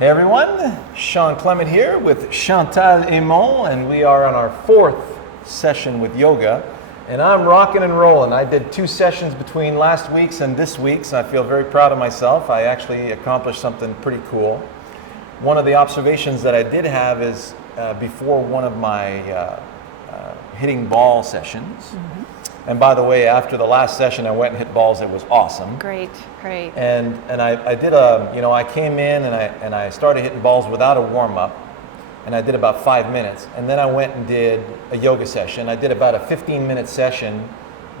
Hey everyone, Shawn Clement here with Chantal Emond, and we are on our 4th session with yoga, and I'm rocking and rolling. I did 2 sessions between last week's and this week's. I feel very proud of myself. I actually accomplished something pretty cool. One of the observations that I did have is before one of my hitting ball sessions, and by the way, after the last session, I went and hit balls. It was awesome. Great, great. And I did I came in and I started hitting balls without a warm up, and I did about 5 minutes, and then I went and did a yoga session. I did about a 15-minute session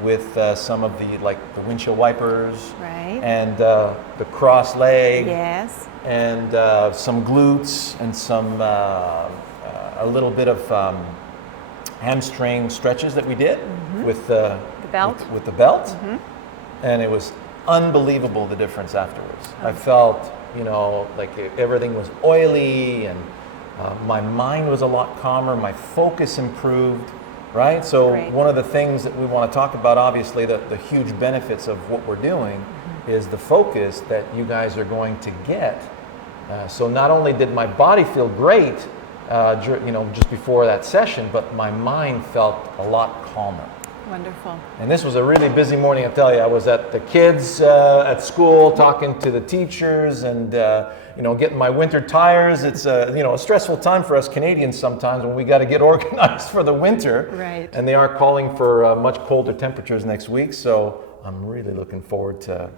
with some of the windshield wipers, Right. and the cross leg, Yes. and some glutes and some a little bit of hamstring stretches that we did with the belt. With the belt, and it was unbelievable the difference afterwards. I felt, like everything was oily, and my mind was a lot calmer. My focus improved, right? So Great. one of the things that we want to talk about, obviously, the huge benefits of what we're doing is the focus that you guys are going to get. So not only did my body feel great, just before that session, but my mind felt a lot calmer. Wonderful. And this was a really busy morning, I tell you. I was at the kids at school talking to the teachers and, getting my winter tires. It's a stressful time for us Canadians sometimes when we got to get organized for the winter. Right. And they are calling for much colder temperatures next week. So I'm really looking forward to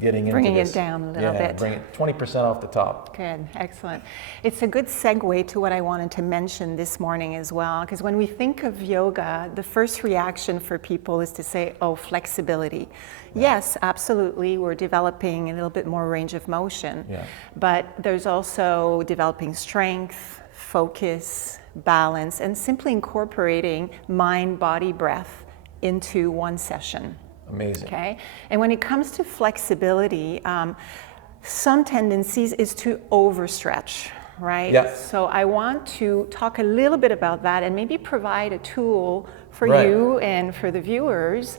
getting Bringing into this. it down a little bit. Bring it 20% off the top. Good, excellent. It's a good segue to what I wanted to mention this morning as well, because when we think of yoga, the first reaction for people is to say, oh, flexibility. Yes, absolutely, we're developing a little bit more range of motion, but there's also developing strength, focus, balance, and simply incorporating mind, body, breath into one session. Amazing. Okay, and when it comes to flexibility, some tendencies is to overstretch, right? Yeah. So I want to talk a little bit about that and maybe provide a tool for Right. you and for the viewers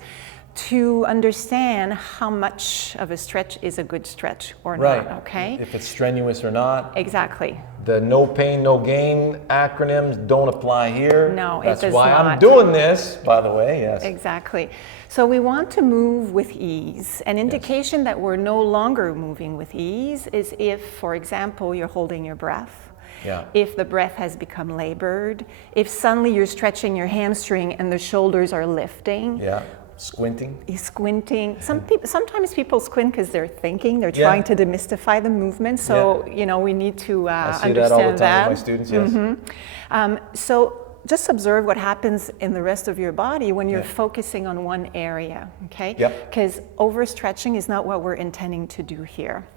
to understand how much of a stretch is a good stretch or Right. not, okay? If it's strenuous or not. Exactly. The no pain, no gain acronyms don't apply here. No, it That's does why I'm not. doing this, by the way, yes. Exactly. So we want to move with ease. An indication that we're no longer moving with ease is if, for example, you're holding your breath. Yeah. If the breath has become labored, if suddenly you're stretching your hamstring and the shoulders are lifting. Yeah. Squinting. Squinting. Sometimes people squint because they're thinking, they're trying to demystify the movement. So, we need to I see understand that all the time that. with my students, yes. So just observe what happens in the rest of your body when you're focusing on one area, okay? Yep. Because overstretching is not what we're intending to do here.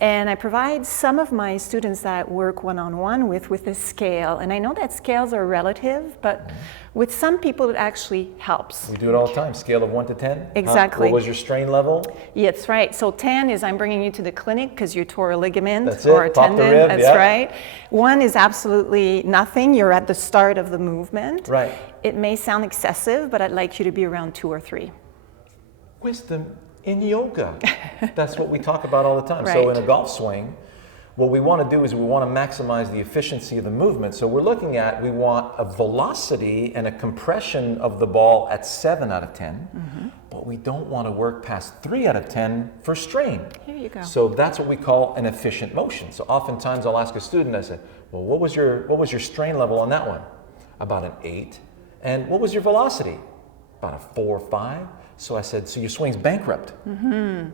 And I provide some of my students that work one-on-one with a scale. And I know that scales are relative, but with some people it actually helps. We do it all the time. Scale of 1 to 10. Exactly. What was your strain level? Yeah, that's right. So 10 is I'm bringing you to the clinic because you tore a ligament That's or it. a Pop the tendon. rib, That's right. 1 is absolutely nothing. You're at the start of the movement. Right. It may sound excessive, but I'd like you to be around 2 or 3. Wisdom in yoga. That's what we talk about all the time. So in a golf swing, what we want to do is we want to maximize the efficiency of the movement. So we want a velocity and a compression of the ball at 7 out of 10, but we don't want to work past 3 out of 10 for strain. Here you go. So that's what we call an efficient motion. So oftentimes I'll ask a student, I say, well, what was your strain level on that one? About an 8. And what was your velocity? About a 4 or 5. So I said, so your swing's bankrupt,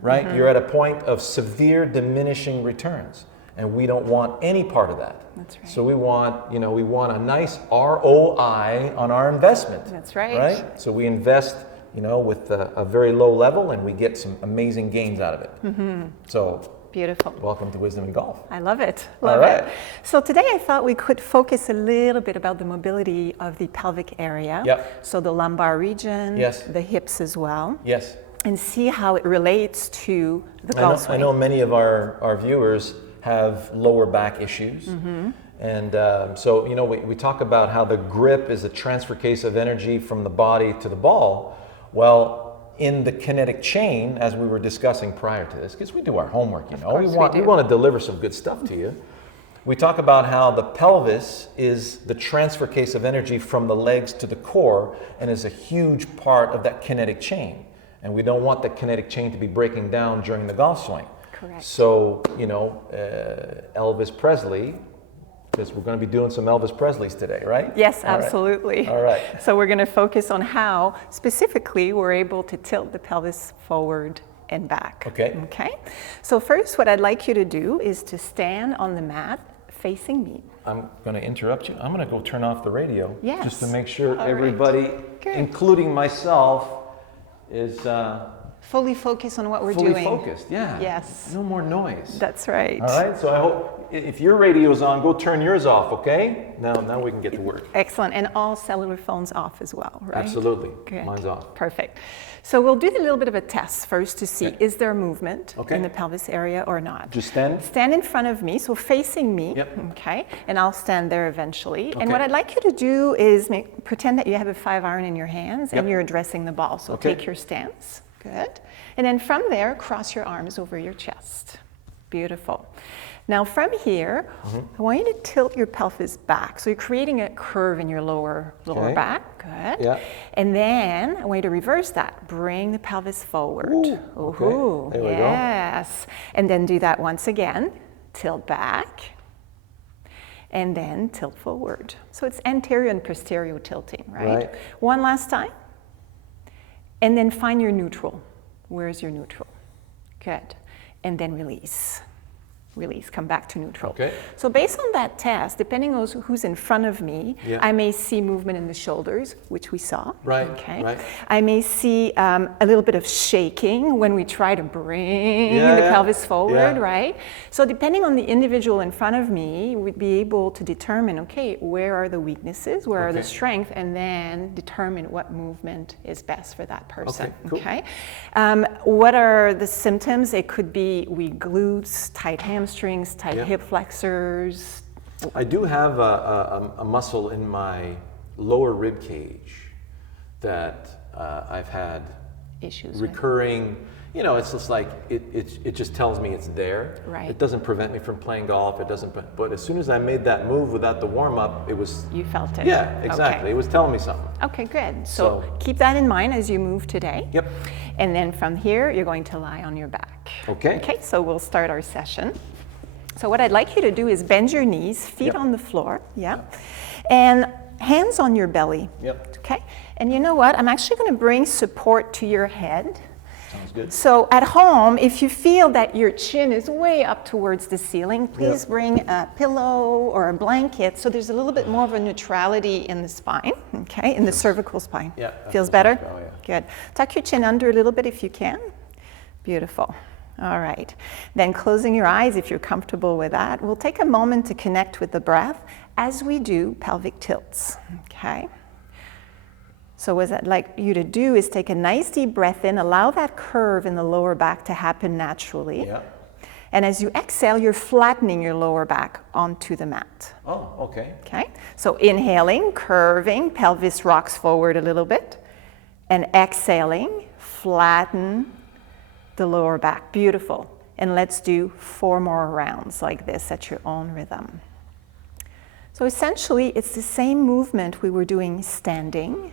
right? You're at a point of severe diminishing returns. And we don't want any part of that. That's right. So we want a nice ROI on our investment. That's right. Right? So we invest, with a very low level, and we get some amazing gains out of it. So Beautiful. welcome to Wisdom in Golf. I love it. Love All right. it. So today I thought we could focus a little bit about the mobility of the pelvic area. Yep. So the lumbar region, Yes. the hips as well, Yes. and see how it relates to the golf swing. I know many of our viewers have lower back issues. And so, we talk about how the grip is a transfer case of energy from the body to the ball. Well, in the kinetic chain, as we were discussing prior to this, because we do our homework, you know. course We want to deliver some good stuff to you. We talk about how the pelvis is the transfer case of energy from the legs to the core and is a huge part of that kinetic chain. And we don't want that kinetic chain to be breaking down during the golf swing. Correct. So, you know, Elvis Presley, because we're going to be doing some Elvis Presleys today, right? Yes, absolutely. All right. So we're going to focus on how specifically we're able to tilt the pelvis forward and back. Okay. Okay. So first, what I'd like you to do is to stand on the mat facing me. I'm going to interrupt you. I'm going to go turn off the radio. Yes. Just to make sure All everybody, Good. including myself, is Fully focus on what we're doing. fully focused. Yeah. Yes. No more noise. That's right. All right. So I hope if your radio's on, go turn yours off. Okay. Now we can get to work. Excellent. And all cellular phones off as well, right? Absolutely. Good. Mine's off. Perfect. So we'll do a little bit of a test first to see, is there movement Okay. in the pelvis area or not? Just stand. Stand in front of me, so facing me, Yep. okay? And I'll stand there eventually. And Okay. what I'd like you to do is pretend that you have a 5-iron in your hands and Yep. you're addressing the ball. So Okay. take your stance. Good. And then from there, cross your arms over your chest. Beautiful. Now from here, I want you to tilt your pelvis back. So you're creating a curve in your lower Okay. back. Good. Yeah. And then I want you to reverse that. Bring the pelvis forward. Ooh, okay. Ooh, There we go. yes. And then do that once again. Tilt back. And then tilt forward. So it's anterior and posterior tilting, right? Right. One last time. And then find your neutral. Where's your neutral? Good. And then release. Release, come back to neutral. Okay. So based on that test, depending on who's in front of me, Yeah. I may see movement in the shoulders, which we saw. Right, Okay. right. I may see a little bit of shaking when we try to bring Yeah, the yeah, pelvis forward, yeah. right? So depending on the individual in front of me, we'd be able to determine, okay, where are the weaknesses, where are the Okay. strengths, and then determine what movement is best for that person. Okay, cool. What are the symptoms? It could be weak glutes, tight hamstrings, tight Yeah. hip flexors. I do have a muscle in my lower rib cage that I've had Issues with. recurring. You know, it's just like it just tells me it's there. Right. It doesn't prevent me from playing golf. It doesn't. But as soon as I made that move without the warm up, it was. You felt it. Yeah, exactly. Okay. It was telling me something. Okay, good. So So- keep that in mind as you move today. Yep. And then from here, you're going to lie on your back. Okay. Okay, so we'll start our session. So what I'd like you to do is bend your knees, feet Yep. on the floor, yeah, and hands on your belly. Yep. Okay, and you know what? I'm actually going to bring support to your head. Sounds good. So at home, if you feel that your chin is way up towards the ceiling, please Yep. bring a pillow or a blanket so there's a little bit more of a neutrality in the spine, okay, in the cervical spine. Yeah, Feels that's better? much better, Good. Tuck your chin under a little bit if you can. Beautiful. All right. Then closing your eyes if you're comfortable with that. We'll take a moment to connect with the breath as we do pelvic tilts, okay? So what I'd like you to do is take a nice deep breath in, allow that curve in the lower back to happen naturally. Yeah. And as you exhale, you're flattening your lower back onto the mat. Oh, okay. Okay? So inhaling, curving, pelvis rocks forward a little bit. And exhaling, flatten the lower back. Beautiful. And let's do 4 more rounds like this at your own rhythm. So essentially, it's the same movement we were doing standing,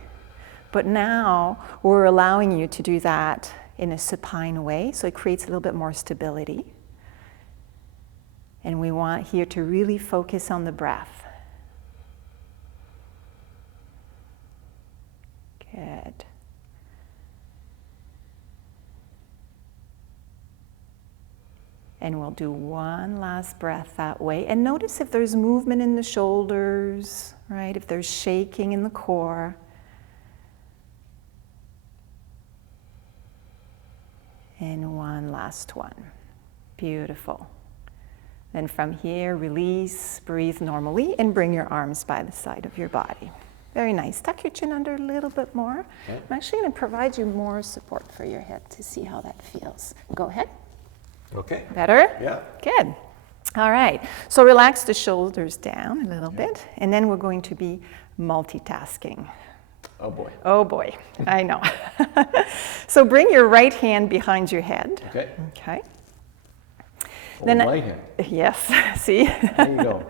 but now we're allowing you to do that in a supine way, so it creates a little bit more stability. And we want here to really focus on the breath. Good. And we'll do one last breath that way. And notice if there's movement in the shoulders, right? If there's shaking in the core. And one last one. Beautiful. Then from here, release, breathe normally, and bring your arms by the side of your body. Very nice. Tuck your chin under a little bit more. Okay. I'm actually going to provide you more support for your head to see how that feels. Go ahead. Okay. Better? Yeah. Good. All right. So relax the shoulders down a little bit, and then we're going to be multitasking. Oh boy. Oh boy, I know. So bring your right hand behind your head. Okay. Okay. Then right hand. Yes, see? There you go.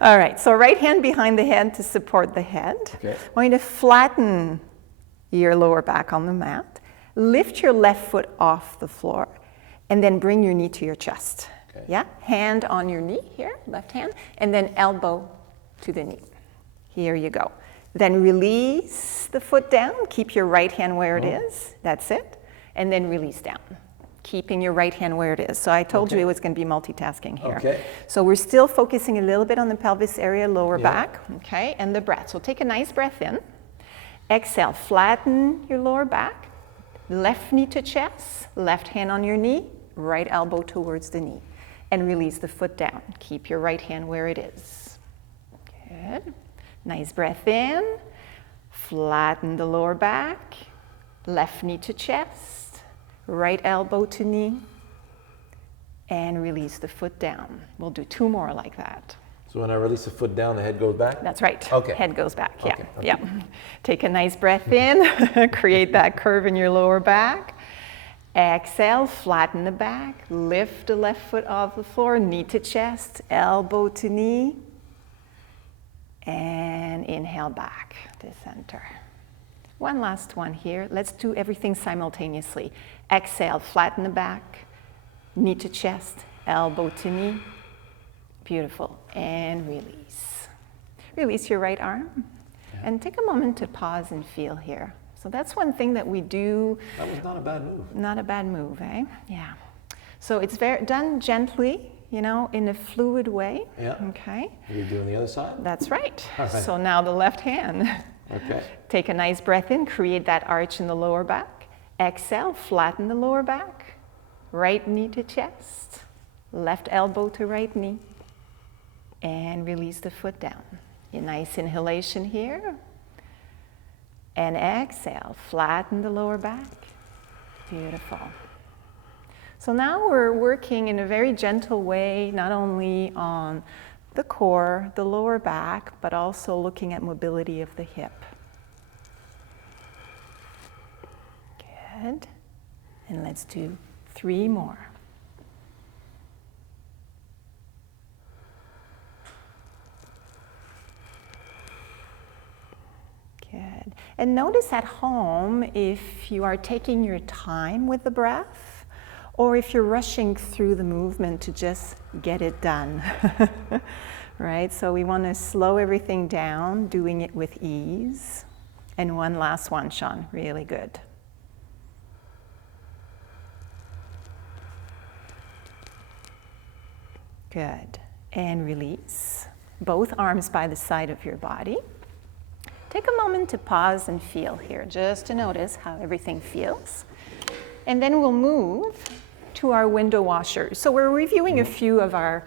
All right, so right hand behind the head to support the head. Okay. I want you to flatten your lower back on the mat. Lift your left foot off the floor and then bring your knee to your chest. Okay. Yeah, hand on your knee here, left hand, and then elbow to the knee. Here you go. Then release the foot down. Keep your right hand where it is. That's it. And then release down, keeping your right hand where it is. So I told you it was going to be multitasking here. Okay. So we're still focusing a little bit on the pelvis area, lower back, okay, and the breath. So take a nice breath in. Exhale, flatten your lower back. Left knee to chest, left hand on your knee, right elbow towards the knee. And release the foot down. Keep your right hand where it is. Good. Nice breath in. Flatten the lower back. Left knee to chest, right elbow to knee. And release the foot down. We'll do 2 more like that. So when I release the foot down, the head goes back? That's right. Okay. Head goes back. Yeah. Okay. Yeah. Take a nice breath in. Create that curve in your lower back. Exhale, flatten the back. Lift the left foot off the floor, knee to chest, elbow to knee. And inhale back to center. One last one here. Let's do everything simultaneously. Exhale, flatten the back, knee to chest, elbow to knee. Beautiful. And release. Release your right arm. And take a moment to pause and feel here. So that's one thing that we do. That was not a bad move. Not a bad move, eh? Yeah. So it's done gently, you know, in a fluid way. Yeah. Okay. Are you doing the other side? That's right. All right. So now the left hand. Okay. Take a nice breath in, create that arch in the lower back. Exhale, flatten the lower back. Right knee to chest. Left elbow to right knee. And release the foot down. A nice inhalation here. And exhale, flatten the lower back. Beautiful. So now we're working in a very gentle way, not only on the core, the lower back, but also looking at mobility of the hip. Good. And let's do 3 more. Good. And notice at home if you are taking your time with the breath or if you're rushing through the movement to just get it done. Right? So we want to slow everything down, doing it with ease. And one last one, Shawn. Really good. Good. And release. Both arms by the side of your body. Take a moment to pause and feel here, just to notice how everything feels. And then we'll move to our window washers. So we're reviewing a few of our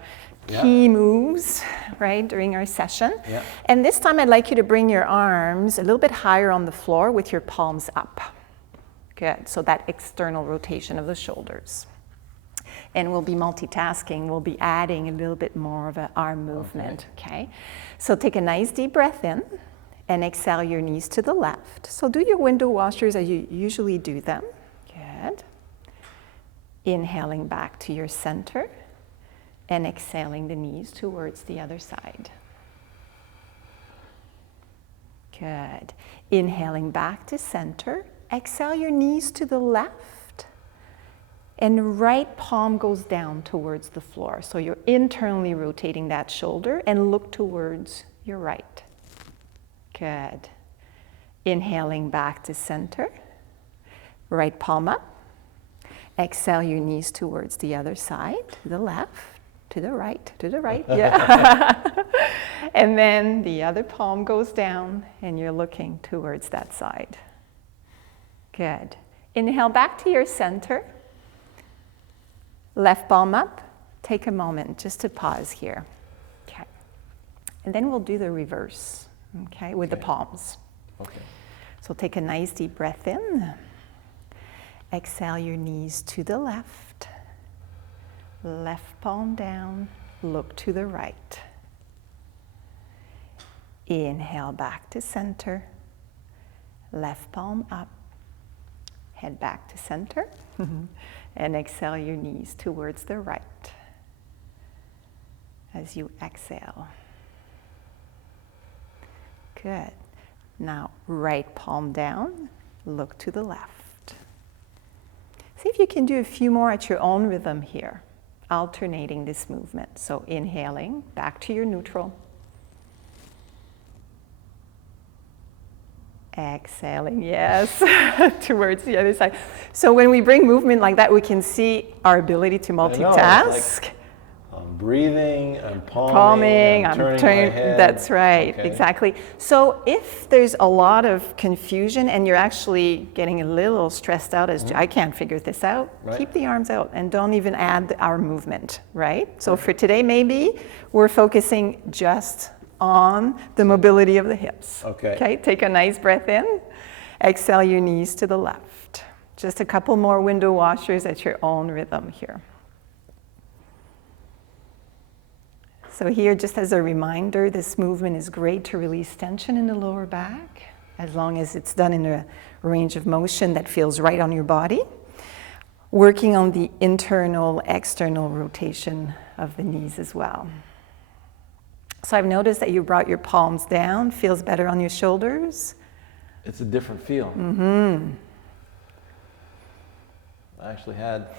key moves, right, during our session. Yeah. And this time I'd like you to bring your arms a little bit higher on the floor with your palms up. Good, so that external rotation of the shoulders. And we'll be multitasking, we'll be adding a little bit more of an arm movement, okay? So take a nice deep breath in. And exhale your knees to the left. So do your window washers as you usually do them. Good. Inhaling back to your center and exhaling the knees towards the other side. Good. Inhaling back to center. Exhale your knees to the left and right palm goes down towards the floor. So you're internally rotating that shoulder and look towards your right. Good. Inhaling back to center. Right palm up. Exhale your knees towards the other side, to the left, to the right, yeah. And then the other palm goes down and you're looking towards that side. Good. Inhale back to your center. Left palm up. Take a moment just to pause here. Okay. And then we'll do the reverse. Okay, with the palms. Okay. So take a nice deep breath in. Exhale your knees to the left. Left palm down. Look to the right. Inhale back to center. Left palm up. Head back to center. And exhale your knees towards the right. As you exhale. Good. Now, right palm down, look to the left. See if you can do a few more at your own rhythm here, alternating this movement. So inhaling, back to your neutral. Exhaling, yes, towards the other side. So when we bring movement like that, we can see our ability to multitask. I'm breathing, I'm palming, I'm turning my head. That's right, Okay. exactly. So if there's a lot of confusion and you're actually getting a little stressed out as to, I can't figure this out, keep the arms out and don't even add the arm movement, right? So for today, maybe we're focusing just on the mobility of the hips. Okay, take a nice breath in. Exhale your knees to the left. Just a couple more window washers at your own rhythm here. So here, just as a reminder, this movement is great to release tension in the lower back, as long as it's done in a range of motion that feels right on your body. Working on the internal, external rotation of the knees as well. So I've noticed that you brought your palms down. Feels better on your shoulders? It's a different feel. I actually had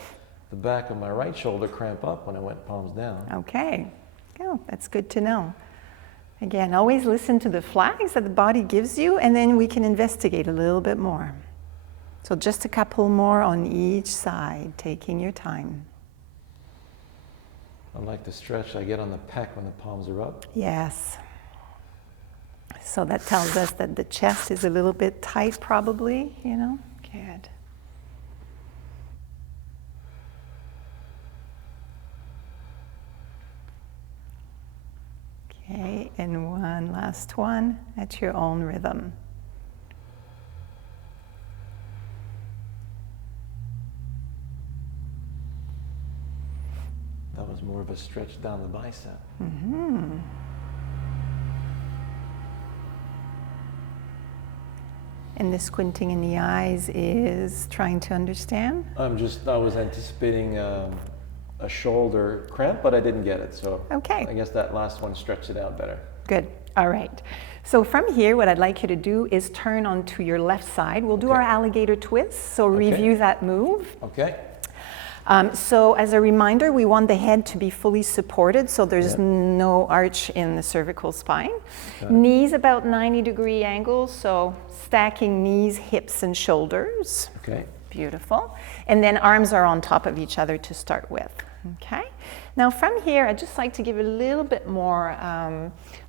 the back of my right shoulder cramp up when I went palms down. Okay. Oh, that's good to know. Again, always listen to the flags that the body gives you, and then we can investigate a little bit more. So just a couple more on each side, taking your time. I like the stretch I get on the pec when the palms are up. Yes. So that tells us that the chest is a little bit tight, probably, you know? Good. Okay, and one last one at your own rhythm. That was more of a stretch down the bicep. And the squinting in the eyes is trying to understand? I was anticipating a shoulder cramp, but I didn't get it. So Okay. I guess that last one stretched it out better. Good. All right. So from here, what I'd like you to do is turn onto your left side. We'll do our alligator twist. So review that move. Okay. So as a reminder, we want the head to be fully supported, so there's no arch in the cervical spine. Knees about 90-degree angles, so stacking knees, hips, and shoulders. Okay. Beautiful. And then arms are on top of each other to start with. Okay. Now from here, I'd just like to give a little bit more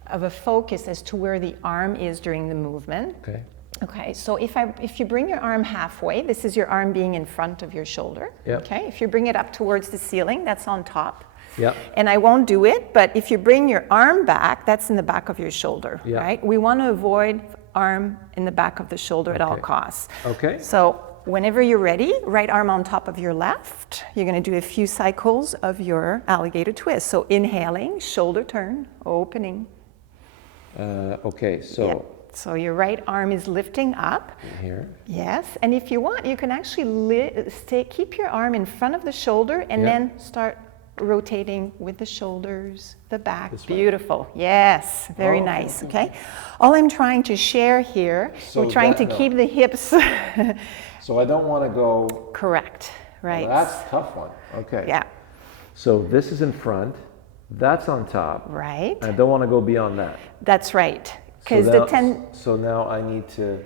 of a focus as to where the arm is during the movement. Okay. Okay, so if you bring your arm halfway, this is your arm being in front of your shoulder. Yep. Okay, if you bring it up towards the ceiling, that's on top. Yep. And I won't do it, but if you bring your arm back, that's in the back of your shoulder, Yep. right? We want to avoid arm in the back of the shoulder at all costs. Okay. So whenever you're ready, right arm on top of your left, you're going to do a few cycles of your alligator twist. So inhaling, shoulder turn, opening. Okay, so... Yeah. So your right arm is lifting up. Here. Yes, and if you want, you can actually keep your arm in front of the shoulder and then start rotating with the shoulders, the back. Beautiful. Yes, very nice. Okay. All I'm trying to share here, we're trying to keep the hips. So I don't want to go... Correct. Right. Well, that's a tough one. Okay. Yeah. So this is in front. That's on top. Right. I don't want to go beyond that. That's right. So now I need to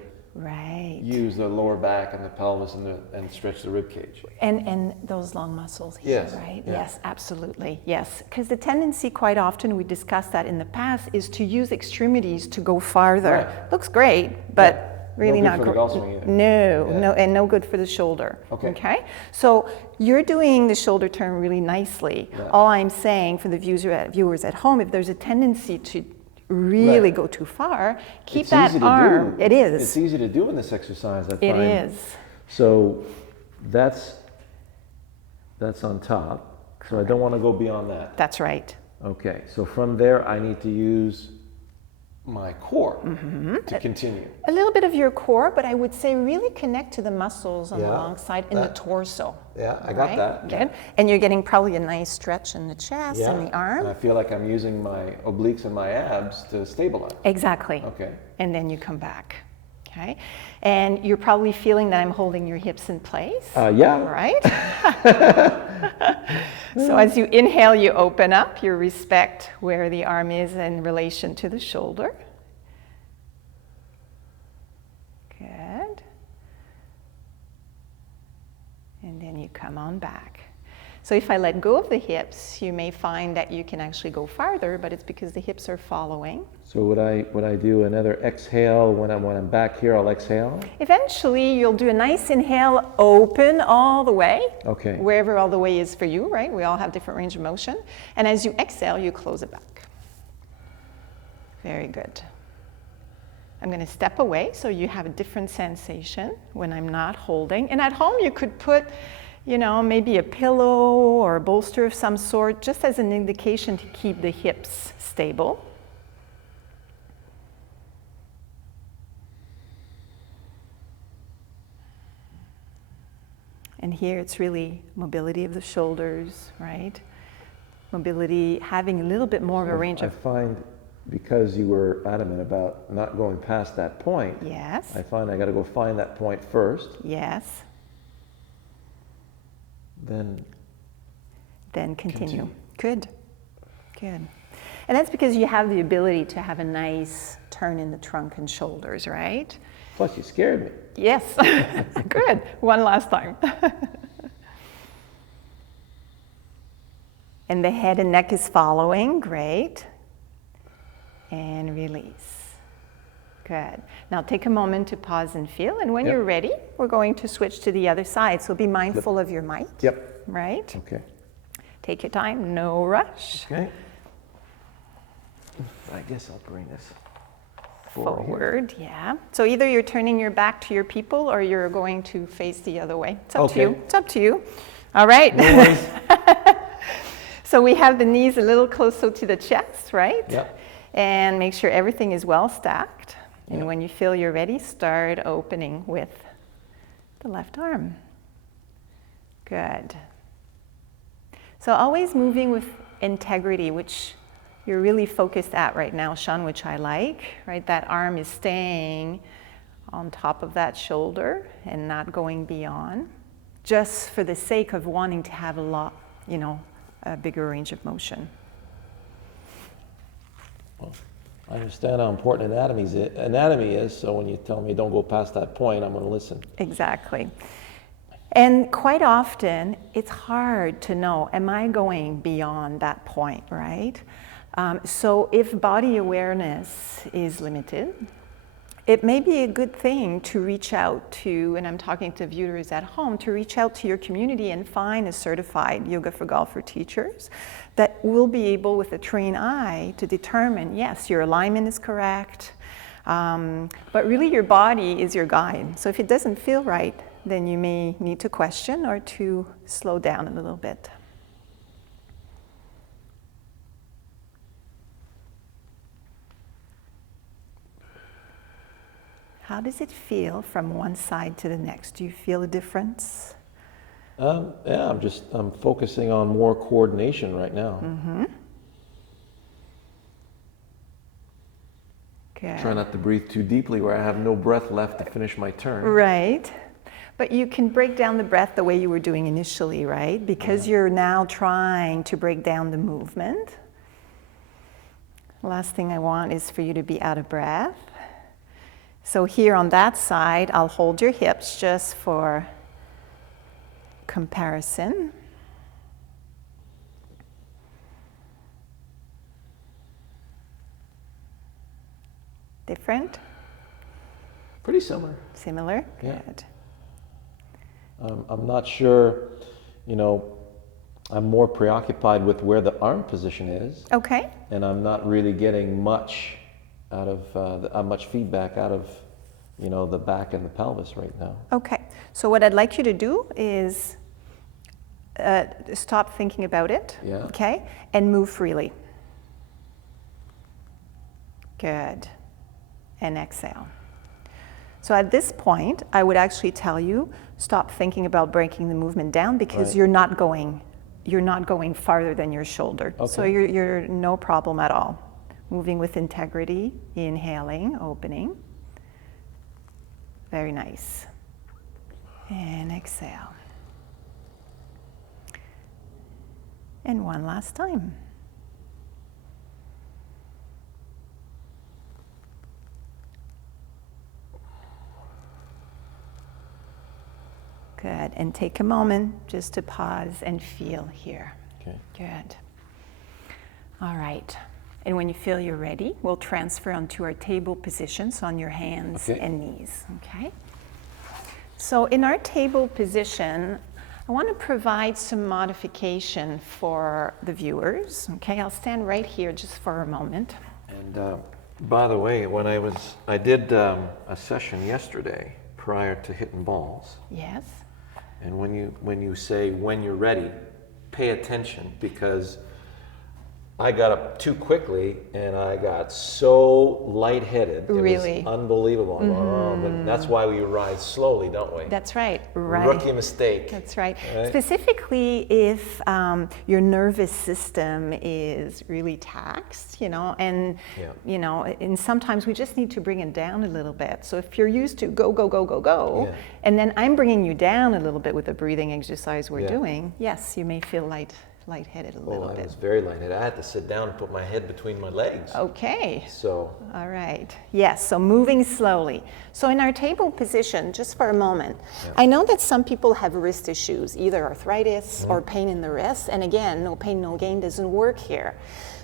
use the lower back and the pelvis and stretch the rib cage. And those long muscles here, right? Yeah. Yes, absolutely. Yes. Because the tendency quite often, we discussed that in the past, is to use extremities to go farther. Right. Looks great, but really no not good for the golf swing either. No, and no good for the shoulder. Okay. So you're doing the shoulder turn really nicely. Yeah. All I'm saying for the viewers at home, if there's a tendency to really go too far, keep that arm. It is. It's easy to do in this exercise, I find. It is. So that's on top. So I don't want to go beyond that. That's right. Okay. So from there, I need to use my core to continue. A little bit of your core, but I would say really connect to the muscles on the long side in the torso. Yeah, I got that. Good. And you're getting probably a nice stretch in the chest and the arm. And I feel like I'm using my obliques and my abs to stabilize. Exactly. Okay. And then you come back. Okay. And you're probably feeling that I'm holding your hips in place. Yeah. Right? So as you inhale, you open up, you respect where the arm is in relation to the shoulder. Good. And then you come on back. So if I let go of the hips, you may find that you can actually go farther, but it's because the hips are following. So would I do another exhale when I'm back here? I'll exhale. Eventually, you'll do a nice inhale, open all the way. Okay. Wherever all the way is for you, right? We all have different range of motion. And as you exhale, you close it back. Very good. I'm going to step away so you have a different sensation when I'm not holding. And at home, you could put, you know, maybe a pillow or a bolster of some sort, just as an indication to keep the hips stable. And here it's really mobility of the shoulders, right? Mobility, having a little bit more of a range of... I find, because you were adamant about not going past that point, Yes. I find I got to go find that point first. Yes. Then continue. Good. Good. And that's because you have the ability to have a nice turn in the trunk and shoulders, right? Plus, you scared me. Yes. Good. One last time. And the head and neck is following. Great. And release. Good. Now take a moment to pause and feel. And when you're ready, we're going to switch to the other side. So be mindful of your mic. Yep. Right? Okay. Take your time. No rush. Okay. I guess I'll bring this Forward, yeah. So either you're turning your back to your people or you're going to face the other way. It's up to you. It's up to you. All right. No So we have the knees a little closer to the chest, right? Yep. And make sure everything is well stacked. And Yep. when you feel you're ready, start opening with the left arm. Good. So always moving with integrity, which you're really focused at right now, Shawn, which I like, right? That arm is staying on top of that shoulder and not going beyond, just for the sake of wanting to have a lot, you know, a bigger range of motion. Well, I understand how important anatomy is, so when you tell me don't go past that point, I'm going to listen. Exactly. And quite often, it's hard to know, am I going beyond that point, right? So if body awareness is limited, it may be a good thing to reach out to, and I'm talking to viewers at home, to reach out to your community and find a certified Yoga for Golfer teachers that will be able, with a trained eye, to determine, yes, your alignment is correct, but really your body is your guide. So if it doesn't feel right, then you may need to question or to slow down a little bit. How does it feel from one side to the next? Do you feel a difference? Yeah, I'm focusing on more coordination right now. Mm-hmm. Good. Try not to breathe too deeply where I have no breath left to finish my turn. Right. But you can break down the breath the way you were doing initially, right? Because you're now trying to break down the movement. Last thing I want is for you to be out of breath. So here on that side, I'll hold your hips just for comparison. Different? Pretty similar. Similar? Yeah. Good. I'm not sure, you know, I'm more preoccupied with where the arm position is. Okay. And I'm not really getting much out of, much feedback out of, you know, the back and the pelvis right now. Okay. So what I'd like you to do is stop thinking about it. Yeah. Okay. And move freely. Good. And exhale. So at this point, I would actually tell you, stop thinking about breaking the movement down because Right. you're not going farther than your shoulder. Okay. So you're no problem at all. Moving with integrity, inhaling, opening. Very nice. And exhale. And one last time. Good. And take a moment just to pause and feel here. Okay. Good. All right. And when you feel you're ready, we'll transfer onto our table positions on your hands Okay. and knees. Okay? So in our table position, I want to provide some modification for the viewers. Okay, I'll stand right here just for a moment. And by the way, when I did a session yesterday prior to hitting balls. Yes. And when you say when you're ready, pay attention because I got up too quickly and I got so lightheaded. Really? It was unbelievable. But that's why we rise slowly, don't we? That's right. Right. Rookie mistake. That's right. Right. Specifically if your nervous system is really taxed, and and sometimes we just need to bring it down a little bit. So if you're used to go, Yeah. and then I'm bringing you down a little bit with the breathing exercise we're Yeah. doing, yes, you may feel lightheaded a little I bit. was very lightheaded. I had to sit down and put my head between my legs. Okay. So, All right. Yes, so moving slowly. So in our table position, just for a moment, I know that some people have wrist issues, either arthritis or pain in the wrist. And again, no pain, no gain doesn't work here.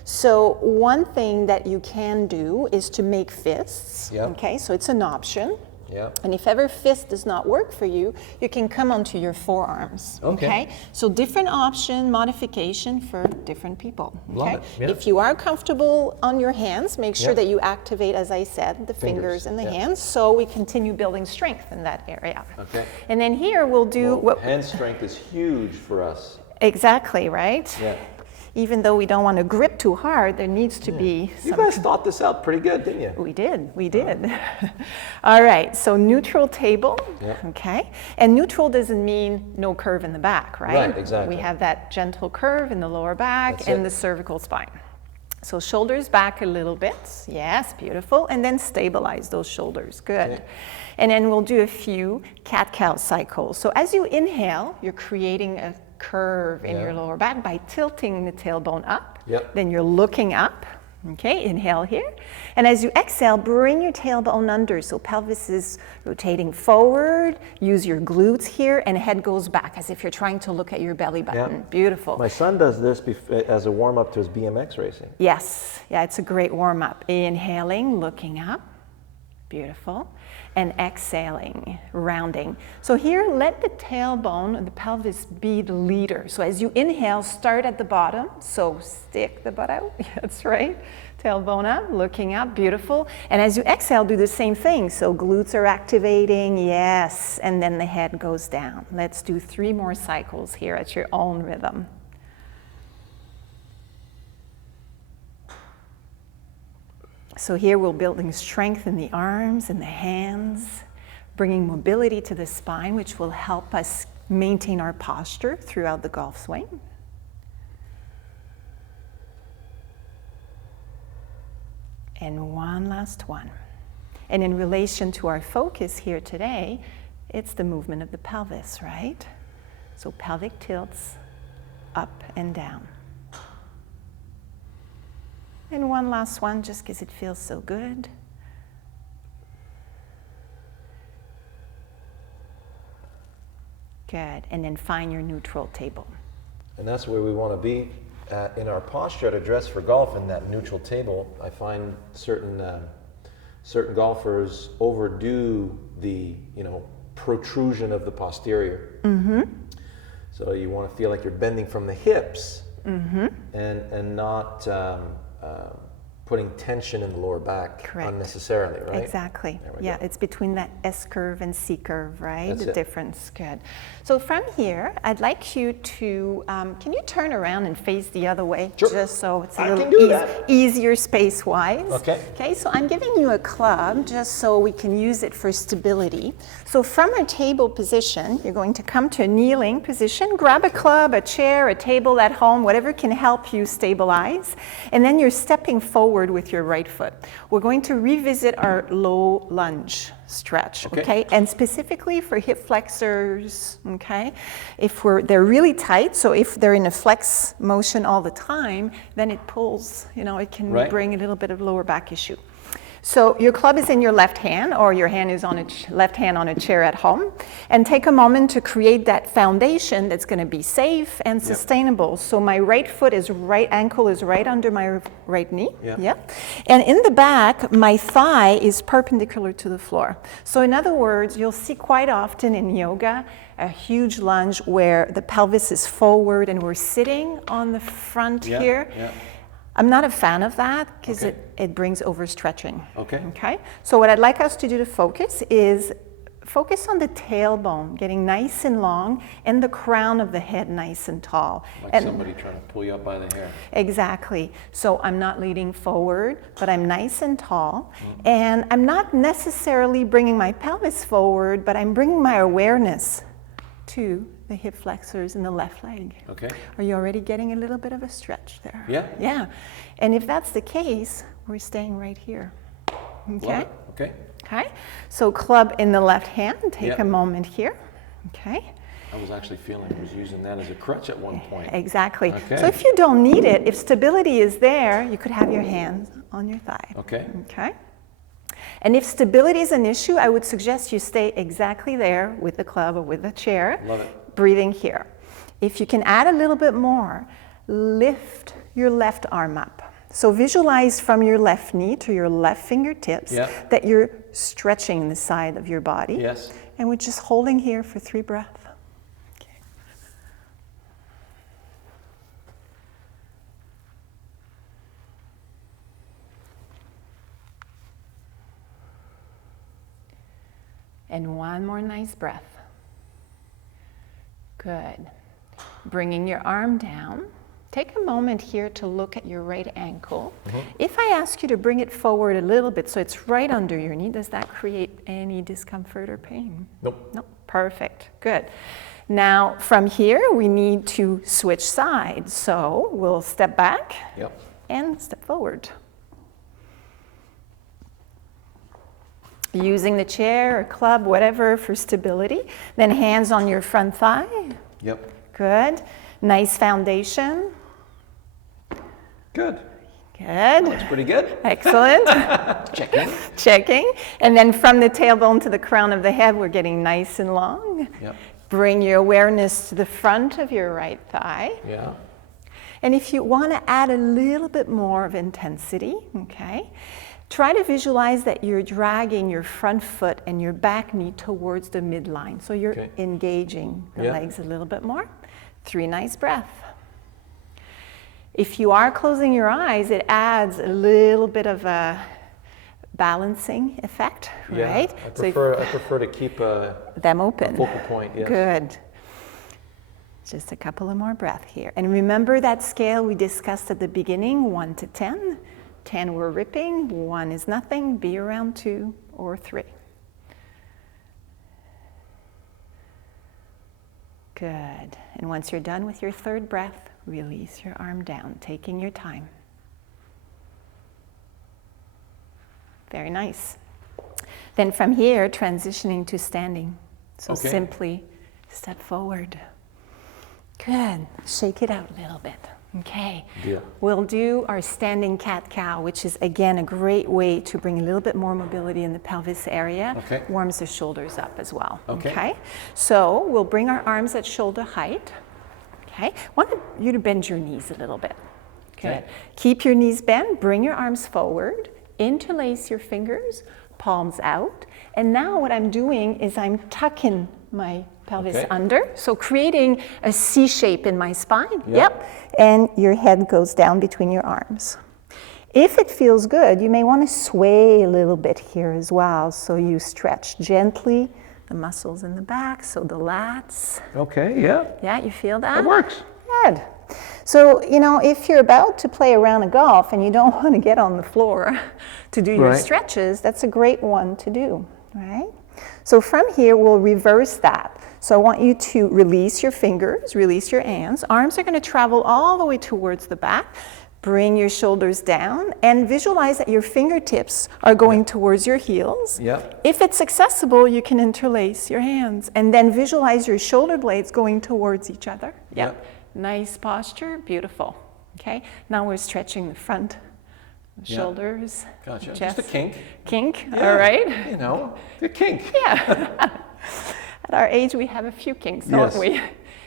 So one thing that you can do is to make fists. Yep. Okay, so it's an option. yeah. And if ever fist does not work for you, you can come onto your forearms. Okay. So different option, modification for different people. Love Okay. it, yeah. If you are comfortable on your hands, make sure Yeah. that you activate, as I said, the fingers Fingers, and the yeah. hands, so we continue building strength in that area. Okay. And then here we'll do Well, hand strength is huge for us. exactly, right? Yeah. Even though we don't want to grip too hard, there needs to be You some. guys thought this out pretty good, didn't you? We did. All right, so neutral table, Yeah. okay? And neutral doesn't mean no curve in the back, right? Right, exactly. We have that gentle curve in the lower back That's and it. the cervical spine. So shoulders back a little bit, yes, beautiful, and then stabilize those shoulders, good. Okay. And then we'll do a few cat-cow cycles. So as you inhale, you're creating a curve in Yeah. your lower back by tilting the tailbone up. Yep. Then you're looking up. Okay, inhale here. And as you exhale, bring your tailbone under. So pelvis is rotating forward. Use your glutes here, and head goes back as if you're trying to look at your belly button. Yeah. Beautiful. My son does this as a warm-up to his BMX racing. Yes, yeah, it's a great warm-up. Inhaling, looking up. Beautiful. And exhaling, rounding. So here, let the tailbone and the pelvis be the leader. So as you inhale, start at the bottom. So stick the butt out. That's right. Tailbone up, looking up, beautiful. And as you exhale, do the same thing. So glutes are activating, yes. And then the head goes down. Let's do 3 more cycles here at your own rhythm. So here we're building strength in the arms and the hands, bringing mobility to the spine, which will help us maintain our posture throughout the golf swing. And one last one. And in relation to our focus here today, it's the movement of the pelvis, right? So pelvic tilts, up and down. And one last one, just because it feels so good. Good, and then find your neutral table. And that's where we want to be in our posture to dress for golf in that neutral table. I find certain golfers overdo the protrusion of the posterior. Mm-hmm. So you want to feel like you're bending from the hips and not putting tension in the lower back Correct. unnecessarily, right? Exactly. There we Yeah, go. it's between that S curve and C curve, right? That's The it. difference. Good. So from here, I'd like you to, can you turn around and face the other way? Sure. Just so it's a I little can do that. easier space-wise. Okay. Okay, so I'm giving you a club just so we can use it for stability. So from a table position, you're going to come to a kneeling position, grab a club, a chair, a table at home, whatever can help you stabilize. And then you're stepping forward with your right foot. We're going to revisit our low lunge stretch, okay? And specifically for hip flexors, okay? If they're really tight, so if they're in a flex motion all the time, then it pulls, you know, it can bring a little bit of lower back issue. So your club is in your left hand, or your hand is on a left hand on a chair at home, and take a moment to create that foundation that's going to be safe and sustainable. So my right foot is ankle is right under my right knee. And in the back, my thigh is perpendicular to the floor. So in other words, you'll see quite often in yoga a huge lunge where the pelvis is forward and we're sitting on the front here. I'm not a fan of that because it brings overstretching. Okay. So what I'd like us to do to focus is focus on the tailbone, getting nice and long, and the crown of the head nice and tall. Like somebody trying to pull you up by the hair. Exactly. So I'm not leaning forward, but I'm nice and tall. And I'm not necessarily bringing my pelvis forward, but I'm bringing my awareness to the hip flexors in the left leg. Okay. Are you already getting a little bit of a stretch there? Yeah. Yeah. And if that's the case, we're staying right here. Okay. Love it. Okay. Okay. So club in the left hand. Take a moment here. Okay. I was actually feeling I was using that as a crutch at one point. Exactly. Okay. So if you don't need it, if stability is there, you could have your hands on your thigh. Okay. Okay. And if stability is an issue, I would suggest you stay exactly there with the club or with the chair. Love it. Breathing here. If you can add a little bit more, lift your left arm up. So visualize from your left knee to your left fingertips that you're stretching the side of your body. Yes. And we're just holding here for 3 breaths. Okay. And one more nice breath. Good. Bringing your arm down. Take a moment here to look at your right ankle. If I ask you to bring it forward a little bit so it's right under your knee, does that create any discomfort or pain? Nope. Nope. Perfect. Good. Now from here we need to switch sides. So we'll step back and step forward. Using the chair or club, whatever, for stability. Then hands on your front thigh. Good. Nice foundation. Good. Good. That's pretty good. Excellent. Checking. Checking. And then from the tailbone to the crown of the head, we're getting nice and long. Bring your awareness to the front of your right thigh. And if you want to add a little bit more of intensity, okay, try to visualize that you're dragging your front foot and your back knee towards the midline. So you're engaging the legs a little bit more. 3 nice breaths. If you are closing your eyes, it adds a little bit of a balancing effect, right? I prefer to keep them open. A focal point, Good. Just a couple of more breaths here. And remember that scale we discussed at the beginning, 1 to 10. 10 we're ripping, 1 is nothing, be around 2 or 3. Good. And once you're done with your 3rd breath, release your arm down, taking your time. Very nice. Then from here, transitioning to standing. So simply step forward. Good. Shake it out a little bit. Okay. We'll do our standing cat-cow, which is again a great way to bring a little bit more mobility in the pelvis area. Warms the shoulders up as well. Okay. So we'll bring our arms at shoulder height. Okay. Want you to bend your knees a little bit. Good. Keep your knees bent. Bring your arms forward. Interlace your fingers. Palms out. And now what I'm doing is I'm tucking my pelvis under, so creating a C shape in my spine. And your head goes down between your arms. If it feels good, you may want to sway a little bit here as well. So you stretch gently the muscles in the back, so the lats. Okay, yeah. Yeah, you feel that? That works. Good. So, you know, if you're about to play a round of golf and you don't want to get on the floor to do your stretches, that's a great one to do, right? So from here, we'll reverse that. So I want you to release your fingers, release your hands. Arms are going to travel all the way towards the back. Bring your shoulders down and visualize that your fingertips are going towards your heels. Yep. If it's accessible, you can interlace your hands and then visualize your shoulder blades going towards each other. Yep. Nice posture, beautiful. Okay, now we're stretching the front, shoulders, gotcha. chest. Just a kink. Kink, all right. You know, the kink. Yeah. At our age, we have a few kinks, don't we?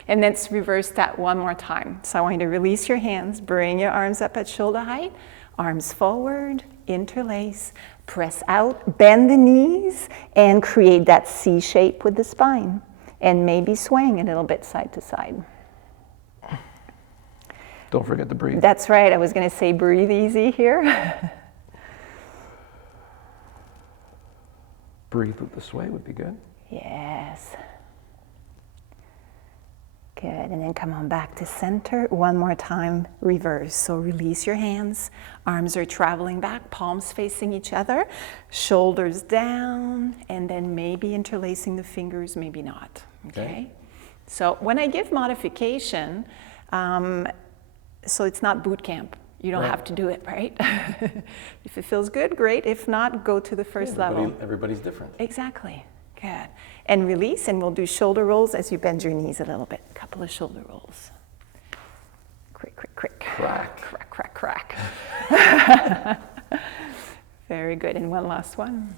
And let's reverse that one more time. So I want you to release your hands, bring your arms up at shoulder height, arms forward, interlace, press out, bend the knees, and create that C shape with the spine. And maybe swaying a little bit side to side. Don't forget to breathe. That's right. I was going to say breathe easy here. Breathe with the sway would be good. Yes. Good. And then come on back to center. One more time, reverse. So release your hands. Arms are traveling back, palms facing each other, shoulders down, and then maybe interlacing the fingers, maybe not. Okay? So when I give modification, so it's not boot camp. You don't have to do it, right? If it feels good, great. If not, go to the first level. Everybody's different. Exactly. Good. And release, and we'll do shoulder rolls as you bend your knees a little bit. A couple of shoulder rolls. Crick, crick, crick. Crack. Crack, crack, crack. Very good. And one last one.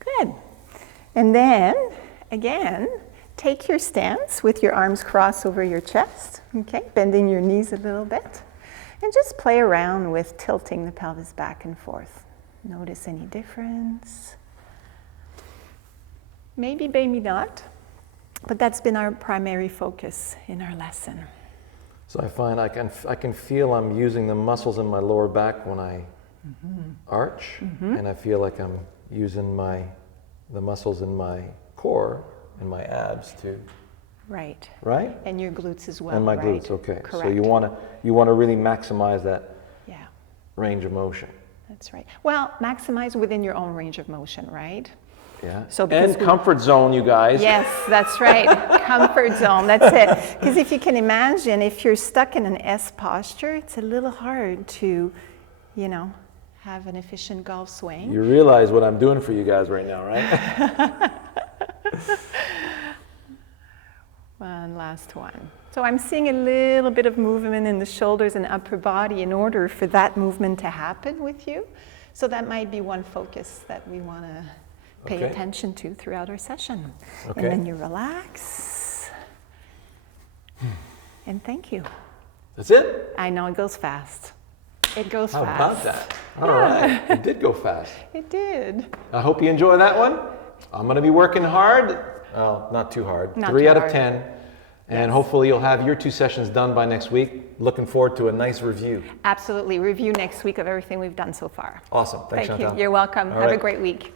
Good. And then, again, take your stance with your arms crossed over your chest, okay? Bending your knees a little bit. And just play around with tilting the pelvis back and forth. Notice any difference. Maybe not, but that's been our primary focus in our lesson. So I find I can feel I'm using the muscles in my lower back when I arch, and I feel like I'm using the muscles in my core and my abs too. Right. Right? And your glutes as well. And my right? glutes, okay. Correct. So you want to really maximize that range of motion. That's right. Well, maximize within your own range of motion, right? Yeah. So and comfort zone, you guys. Yes, that's right. Comfort zone, that's it. Because if you can imagine, if you're stuck in an S posture, it's a little hard to, you know, have an efficient golf swing. You realize what I'm doing for you guys right now, right? One last one. So I'm seeing a little bit of movement in the shoulders and upper body in order for that movement to happen with you. So that might be one focus that we want to pay attention to throughout our session. And then you relax. And thank you. That's it? I know it goes fast. It goes fast. How about that? All right. It did go fast. It did. I hope you enjoy that one. I'm going to be working hard. Well, not too hard. Not 3 too out of hard. 10. And hopefully you'll have your 2 sessions done by next week. Looking forward to a nice review. Absolutely. Review next week of everything we've done so far. Awesome. Thanks, Thank Chantal. you. You're welcome. All Have a right. great week.